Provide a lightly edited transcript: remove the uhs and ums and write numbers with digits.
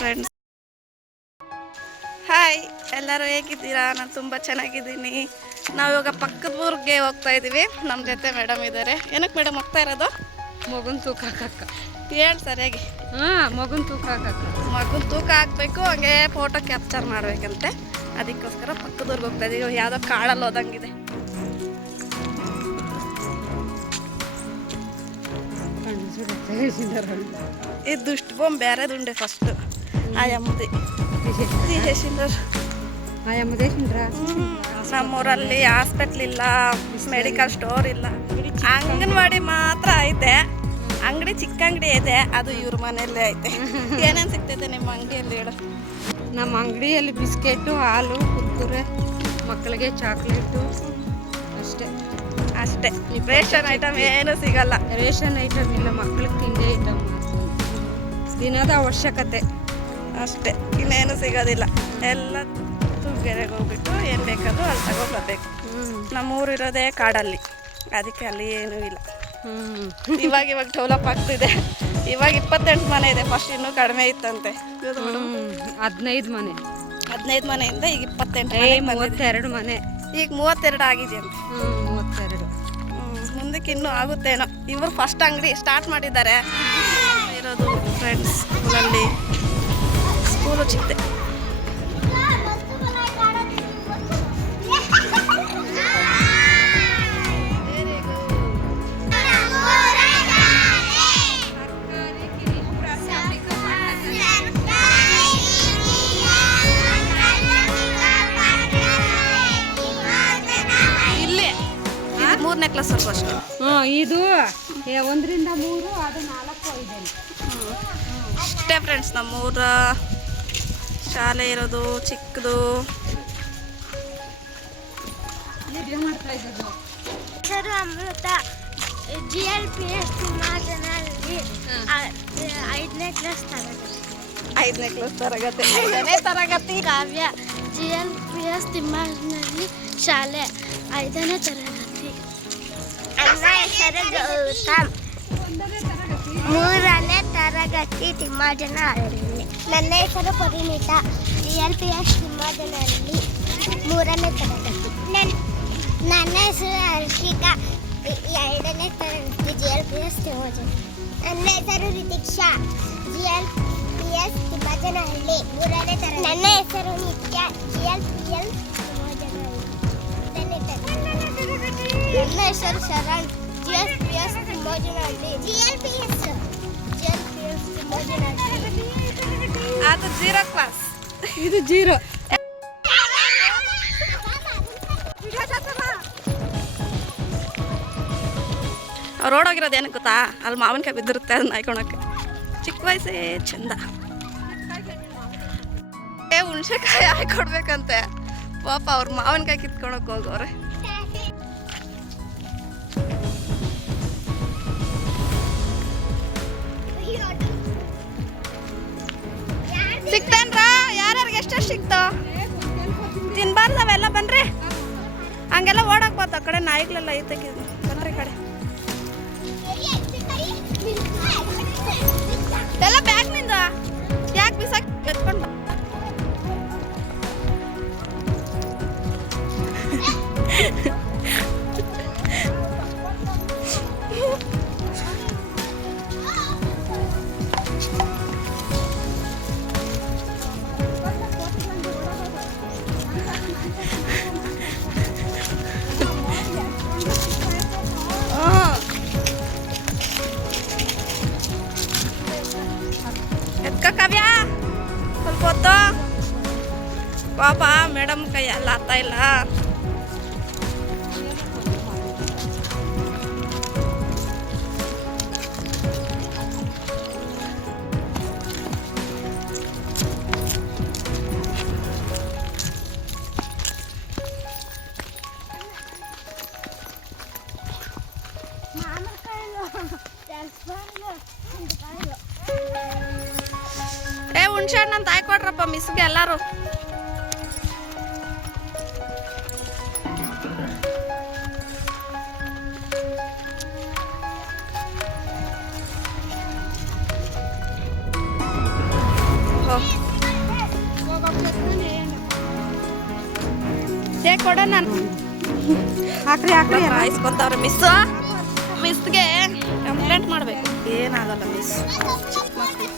Friends. Hi, ಎಲ್ಲರೂ ಹೇಗಿದ್ದೀರಾ? ನಾನು ತುಂಬ ಚೆನ್ನಾಗಿದ್ದೀನಿ. ನಾವಿವಾಗ ಪಕ್ಕದ ಊರಿಗೆ ಹೋಗ್ತಾ ಇದ್ದೀವಿ. ನಮ್ಮ ಜೊತೆ ಮೇಡಮ್ ಇದ್ದಾರೆ. ಏನಕ್ಕೆ ಮೇಡಮ್ ಹೋಗ್ತಾ ಇರೋದು? ಮಗುನ ತೂಕ ಹಾಕಕ್ಕ. ಹೇಳಿ ಸರಿಯಾಗಿ. ಮಗುನ ತೂಕ ಹಾಕಕ್ಕ. ಮಗುನ ತೂಕ ಹಾಕಬೇಕು, ಹಂಗೆ ಫೋಟೋ ಕ್ಯಾಪ್ಚರ್ ಮಾಡಬೇಕಂತೆ. ಅದಕ್ಕೋಸ್ಕರ ಪಕ್ಕದೂರ್ಗೆ ಹೋಗ್ತಾ ಇದ್ದೀವಿ. ಯಾವುದೋ ಕಾಡಲ್ಲಿ ಹೋದಂಗಿದೆ. ಇದು ದುಷ್ಟು ಬೊಂಬ್ ಬೇರೆದುಂಡೆ ಫಸ್ಟು ಆಯಮ್ಮದಿ ತೀಹೇಶಿಂದ್ರ. ನಮ್ಮೂರಲ್ಲಿ ಹಾಸ್ಪಿಟ್ಲ್ ಇಲ್ಲ, ಮೆಡಿಕಲ್ ಸ್ಟೋರ್ ಇಲ್ಲ, ಅಂಗನವಾಡಿ ಮಾತ್ರ ಐತೆ. ಅಂಗಡಿ ಚಿಕ್ಕ ಅಂಗಡಿ ಇದೆ, ಅದು ಇವ್ರ ಮನೆಯಲ್ಲೇ ಐತೆ. ಏನೇನು ಸಿಗ್ತೈತೆ ನಿಮ್ಮ ಅಂಗಡಿಯಲ್ಲಿ ಹೇಳು? ನಮ್ಮ ಅಂಗಡಿಯಲ್ಲಿ ಬಿಸ್ಕೆಟು, ಹಾಲು, ಕುರ್ಕುರೆ, ಮಕ್ಕಳಿಗೆ ಚಾಕ್ಲೇಟು ಅಷ್ಟೇ. ರೇಷನ್ ಐಟಮ್ ಏನು ಸಿಗಲ್ಲ. ರೇಷನ್ ಐಟಮ್ ಇಲ್ಲ, ಮಕ್ಕಳಿಗೆ ತಿಂಡಿ ಐಟಮ್, ದಿನದ ಅವಶ್ಯಕತೆ ಅಷ್ಟೇ, ಇನ್ನೇನು ಸಿಗೋದಿಲ್ಲ. ಎಲ್ಲ ತುರ್ಗೆರೆಗೆ ಹೋಗ್ಬಿಟ್ಟು ಏನು ಬೇಕಾದರೂ ಅಲ್ಲಿ ತಗೊಂಡ್ಬರ್ಬೇಕು. ನಮ್ಮೂರಿರೋದೇ ಕಾಡಲ್ಲಿ, ಅದಕ್ಕೆ ಅಲ್ಲಿ ಏನೂ ಇಲ್ಲ. ಇವಾಗ ಡೆವಲಪ್ ಆಗ್ತಿದೆ. ಇವಾಗ 28 ಮನೆ ಇದೆ, ಫಸ್ಟ್ ಇನ್ನೂ ಕಡಿಮೆ ಇತ್ತಂತೆ. 15 ಮನೆ, 15 ಮನೆಯಿಂದ ಈಗ 28 ಮನೆ, 32 ಮನೆ, ಈಗ 32 ಆಗಿದೆ ಅಂತ. 32. ಮುಂದಕ್ಕೆ ಇನ್ನೂ ಆಗುತ್ತೇನೋ. ಇವರು ಫಸ್ಟ್ ಅಂಗಡಿ ಸ್ಟಾರ್ಟ್ ಮಾಡಿದ್ದಾರೆ. ಇರೋದು ಫ್ರೆಂಡ್ಸ್ ಸ್ಕೂಲಲ್ಲಿ, ಸ್ಕೂಲು ಚಿಕ್ಕದೆ. ಮೂರನೇ ಕ್ಲಾಸ್ವರೆಗೂ ಅಷ್ಟೇ. ಇದು 1 ರಿಂದ 3, ಅದು 4 ಇದೆ ಅಷ್ಟೇ ಫ್ರೆಂಡ್ಸ್. ನಮ್ಮೂರ ಶಾಲೆ ಇರೋದು ಚಿಕ್ಕದು. ಹೆಸರು ಅಮೃತ. GLPS ತಿಮ್ಮಾಜನಲ್ಲಿ 5ನೇ ಕ್ಲಾಸ್ ತರಗತಿ. 5ನೇ ಕ್ಲಾಸ್ ತರಗತಿ. 5ನೇ ತರಗತಿ. ಕಾವ್ಯ. GLPS ತಿಮ್ಮಾಜನಲ್ಲಿ ಶಾಲೆ 5ನೇ ತರಗತಿ. ನನ್ನ ಹೆಸರು ಗೌತಮ್. 3ನೇ ತರಗತಿ ತಿಮ್ಮಾಜನಹಳ್ಳಿ. ನನ್ನ ಹೆಸರು ಪರಿಣಿತಾ. GLPS ತಿಮ್ಮಾಜನಹಳ್ಳಿ 3ನೇ ತರಗತಿ. ನನ್ನ ಹೆಸರು ಹರ್ಷಿಕಾ. 2ನೇ ತರಗತಿ GLPS ತಿಮ್ಮಾಜನ. ನನ್ನ ಹೆಸರು ರಿತಿಕ್ಷಾ. GLPS ತಿಮ್ಮಾಜನಹಳ್ಳಿ 3ನೇ ತರಗತಿ. ನನ್ನ ಹೆಸರು ನಿತ್ಯ. GLPS ತಿಮ್ಮಾಜನಹಳ್ಳಿ 5ನೇ ತರಗತಿ. ನನ್ನ ಹೆಸರು ಶರಣ್. GLPS ತಿಮ್ಮಾಜನಹಳ್ಳಿ. GLPS ತಿಮ್ಮಾಜನಹಳ್ಳಿ. ಅದು 0 ಕ್ಲಾಸ್, ಇದು 0. ಅವ್ರು ಓಡೋಗಿರೋದು ಏನಕ್ಕೆ ಗೊತ್ತಾ? ಅಲ್ಲಿ ಮಾವಿನಕಾಯಿ ಬಿದ್ದಿರುತ್ತೆ, ಅದನ್ನ ಹಾಯ್ಕೊಳಕ್ಕೆ. ಚಿಕ್ಕ ವಯಸ್ಸೇ ಚಂದ. ಹುಣ್ಸೆಕಾಯಿ ಹಾಕೊಡ್ಬೇಕಂತೆ. ಪಾಪ ಅವ್ರು ಮಾವಿನಕಾಯಿ ಕಿತ್ಕೊಳಕ್ಕೆ ಹೋಗೋರೆ. ಸಿಕ್ತೇನ್ರ? ಯಾರ್ಯಾರಿಗೆ ಎಷ್ಟೆಷ್ಟು ಸಿಕ್ತೋ? ತಿನ್ಬಾರ್ದವೆಲ್ಲ. ಬನ್ರಿ, ಹಂಗೆಲ್ಲ ಓಡಕ್ ಬಾರ್ದು. ಆ ಕಡೆ ನಾಯಿಗಳೆಲ್ಲ ಐತಕ್ಕಿದ್ವು. ಬನ್ರಿ ಕಡೆ ಎಲ್ಲ ಬ್ಯಾಗ್ನಿಂದ ಯಾಕೆ ಬಿಸಾಕಿ ಎತ್ಕೊಂಡು ಕಾವ್ಯ ಸ್ವಲ್ಪ ಹೊತ್ತು. ಪಾಪ ಮೇಡಮ್ ಕೈಯಲ್ಲ ಆಗ್ತಾ ಇಲ್ಲ. ಹುಣ್ಸೆ ಹಣ್ಣು ಅಂತ ಹಾಕೊಡ್ರಪ್ಪ ಮಿಸ್ಗೆ ಎಲ್ಲರೂ. Oh. ಕೊಡ ನಾನು ಹಾಕ್ರಿ ಹಾಕ್ರಿ ಕಾಯಿಸ್ಕೊಂತವ್ರೆ ಮಿಸ್ಗೆ ಕಂಪ್ಲೇಂಟ್ ಮಾಡಬೇಕು. ಏನಾಗಲ್ಲ ಮಿಸ್ ಚಿಕ್ಕ ಮಕ್ಕಳು